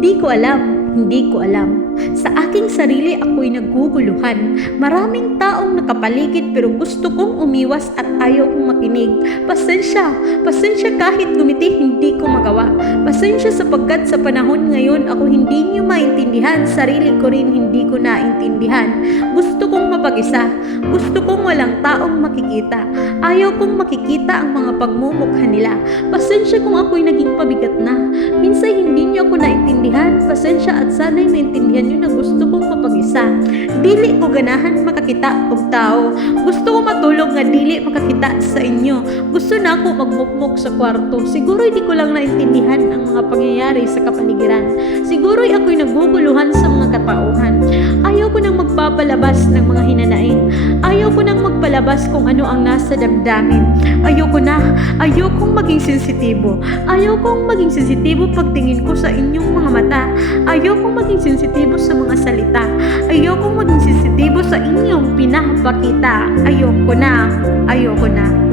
Hindi ko alam, hindi ko alam. Sa aking sarili ako'y naguguluhan. Maraming taong nakapaligid pero gusto kong umiwas at ayaw kong makinig. Pasensya, pasensya kahit gumiti hindi ko magawa. Pasensya sapagkat sa panahon ngayon ako hindi niyo maintindihan. Sarili ko rin hindi ko naintindihan. Gusto kong mapag-isa. Gusto kong walang taong makikita. Ayaw kong makikita ang mga pagmumukha nila. Pasensya kung ako'y naging pabigat na. Minsan hindi niyo ako naintindihan. Pasensya at sana'y maintindihan niyo na gusto kong mapag-isa. Dili ko ganahan makakita og tao. Gusto ko matulog nga dili makakita sa inyo. Gusto na ako magmukmok sa kwarto. Siguro hindi ko lang naintindihan ang mga pangyayari sa kapaligiran. Siguro ako'y naguguluhan sa mga katauhan. Ayaw ko nang magpapalabas ng mga hinanain. Ayaw ko nang magpalabas kung ano ang nasa damdamin. Ayaw kong maging sensitibo. Ayaw kong maging sensitibo pagtingin ko sa inyong mga mata. Ayaw kong maging sensitibo sa mga salita. Ayaw kong maging sensitibo sa inyong pinapakita. Ayoko na.